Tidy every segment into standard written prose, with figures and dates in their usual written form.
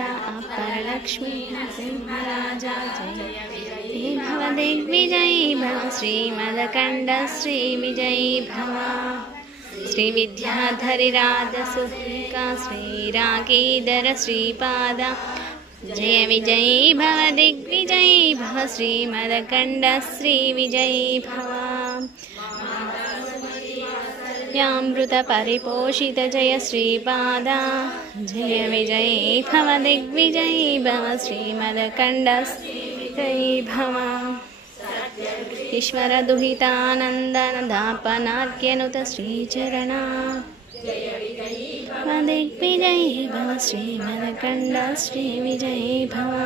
माता अपरलक्ष्मी नरसिंहराजा जय हे भव दिग्विजयी भव श्रीमदकण्ड श्रीविजयी भव श्री विद्याधरिराजसुहिका श्रीरागीधर श्रीपाद जय विजयी भव दिग्विजयी भव श्रीमदकण्ड श्रीविजयी भव यामृत परिपोषित जय श्रीपादा जय विजयी भव दिग्विजयी भव श्रीमदकण्ड श्रीविजयी भव ईश्वर दुहितानन्दन दापनाद्यनुत श्रीचरणा दिग्विजयी भव श्रीमदकण्ड श्रीविजयी भव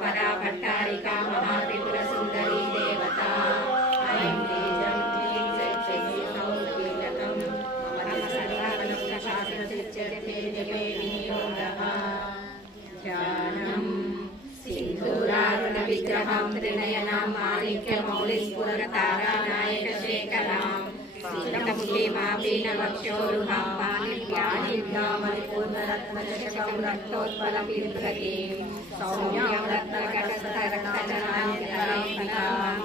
परा भट्टारिका महात्रिपुर सुंदरी देवता सिंधूरारुण विग्रहं त्रिनयनां माणिक्यमौलिस्फुरतारा नायकशेखरां शीलकमुलीमापीनवक्षोरुहां पाणिभ्यामलिपूर्णरत्नचषकं रक्तोत्पलं बिभ्रतीं सौम्यां रत्नकटस्थरक्तजनान्यतरां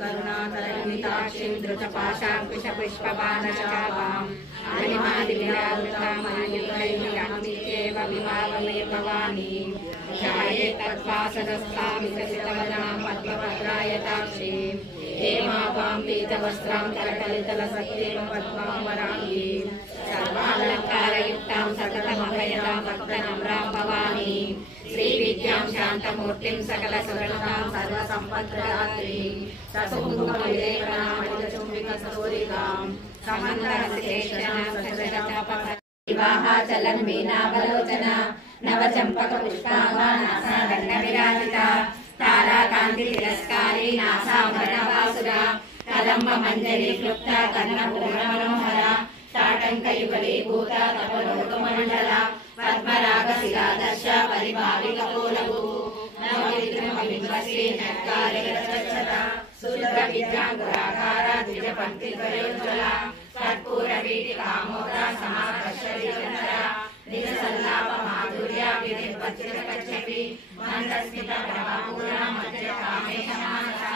करुणातरङ्गिताक्षीं धृतपाशाङ्कुशपुष्पबाणचापां अनिमादिविरावृतामयुगैर्नित्येव विभावमे भवानी ध्याये तत्पासदस्तां विकसितवदनां पद्मभद्रायताक्षीं हेमाभां पीतवस्त्रां करकलितलसत्तेव पद्मां वराङ्गीं सर्वालङ्कारयुक्तां सततमभयदां भक्तनम्रां भवानी श्रीविद्यां शान्तमूर्तिं सकलसुगुणां सर्वसम्पत्प्रदात्रीं ससुमुखविलेपनामचुम्बिकसरोरिकां समन्तरसिकेशनां विवाहाचलन् मीनावलोचना नवचम्पकपुष्पाभानासादण्डविराजिता ताराकान्ति तिरस्कारी नासाभरणवासुरा कदम्ब मञ्जरी क्लुप्ता कर्णपूर्णमनोहरा ताटङ्कयुगलीभूता तपलोकमण्डला पद्मरागशिलादर्श परिभाविकपोलभू नवविद्रुमबिम्बश्री नक्कारिगतच्छटा शुद्धविद्याङ्कुराकारा द्विजपङ्क्तिद्वयोज्ज्वला कर्पूरवीटिकामोदा समाकर्षरिचन्द्रा निजसल्लापमाधुर्या विधिर्वज्रकच्छपि मन्दस्मितप्रभापूरा मध्यकामेशमानसा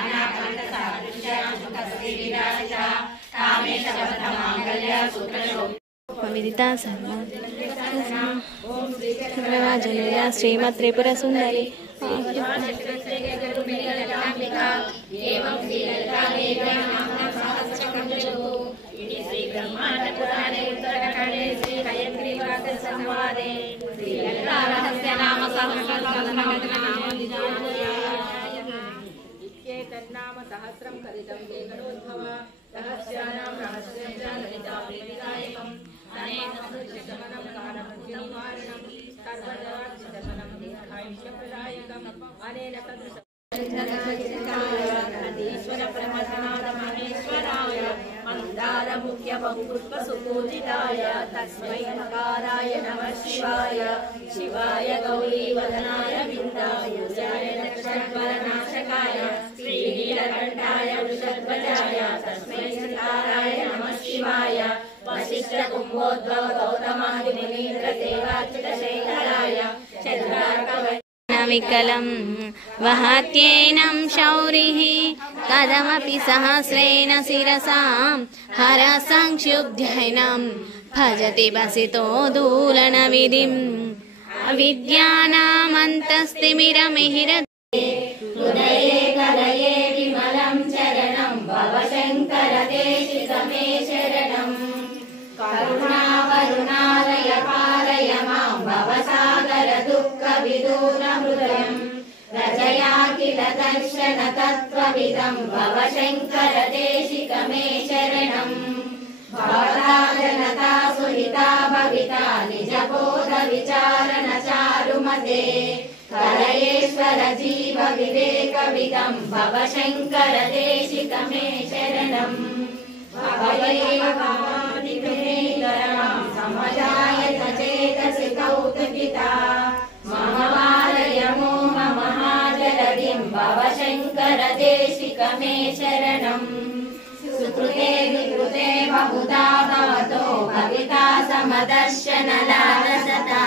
अनाकलितसादृश्या सुखश्रीविराजिता कामेशबद्धमाङ्गल्य सूत्रशोभिता सर्वजनया श्रीमत्त्रिपुरसुन्दरी एवं श्रीब्रह्माण्डपुराणे उत्तरखण्डे श्रीहयग्रीवासंवादे श्रीललितारहस्यनाम तन्नाम सहस्रं कलितं वेगनोद्भव रहस्यानां रहस्यं च ललिताप्रीतिदायकम् अनेन शमनं कालभञ्जनिवारणं सर्वजराक्षिदशनं दीर्घायुष्यप्रदायकम् अनेन महेश्वराय मन्दारमुख्य बहुपुष्पसुपूजिताय तस्मै नकाराय नमः शिवाय शिवाय गौरीवदनाय विन्दाय जय लक्ष्मणनाशकाय श्रीनीलकण्ठाय वृषध्वजाय तस्मै सकाराय नमः शिवाय वसिष्ठकुम्भोद्भव गौतमादिमुनीन्द्रदेवाच्युतशेखराय चन्द्रार्कवै विकलं वहात्येनं शौरिः कदमपि सहस्रेण शिरसां हरसंक्षुब्धैनं भजति वसितो दूलनविधिम् अविद्यानामन्तस्तिमिरमिहिर हृदये कलये विमलं चरणं भवशङ्कर देशिकमे शरणम् करुणावरुणालय पालय मां भवसागर दुःखविदूर हृदयम् रजयाखिल दर्शन तत्त्वविदं भवशङ्कर देशिकमे शरणम् भवता जनता सुहिता भविता निजबोध विचारण चारुमते कलयेश्वर जीव विवेकविदं भवशङ्कर देशिकमे शरणम् भवयेव भवानि कृतेतरां समजायत चेतसि कौतुकिता महावारय मोहमहाजलधिं भवशङ्कर देशिक मे शरणम् सुकृते विकृते बहुधा भवतो भविता समदर्शनलालसता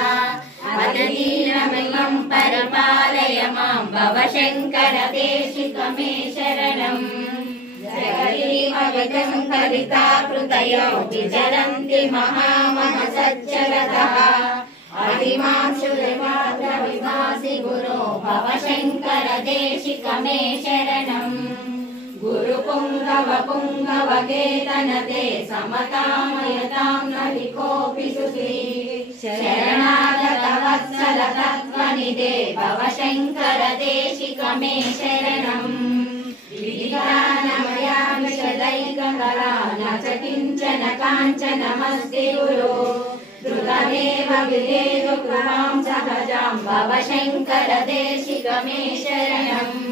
अनदीनमयं परिपालय मां भवशङ्कर देशिक मे शरणम् जगतीमविदं कलिता कृतयो विचरन्ति महामहसज्जलतः अहिमांशुर्मात्र विभासि गुरो भवशङ्कर देशिक मे शरणम् गुरुपुङ्गव पुङ्गवकेतनते समतामयतां न हि कोऽपि सुखी शरणागत वत्सल तत्त्वनिधे भवशङ्कर देशिक मे शरणम् विधिदानमया विशदैककला न च किञ्चन काञ्चनमस्ति गुरो द्रुतमेव विधेतु कृपां सहजां भवशङ्कर देशिक मे शरणम्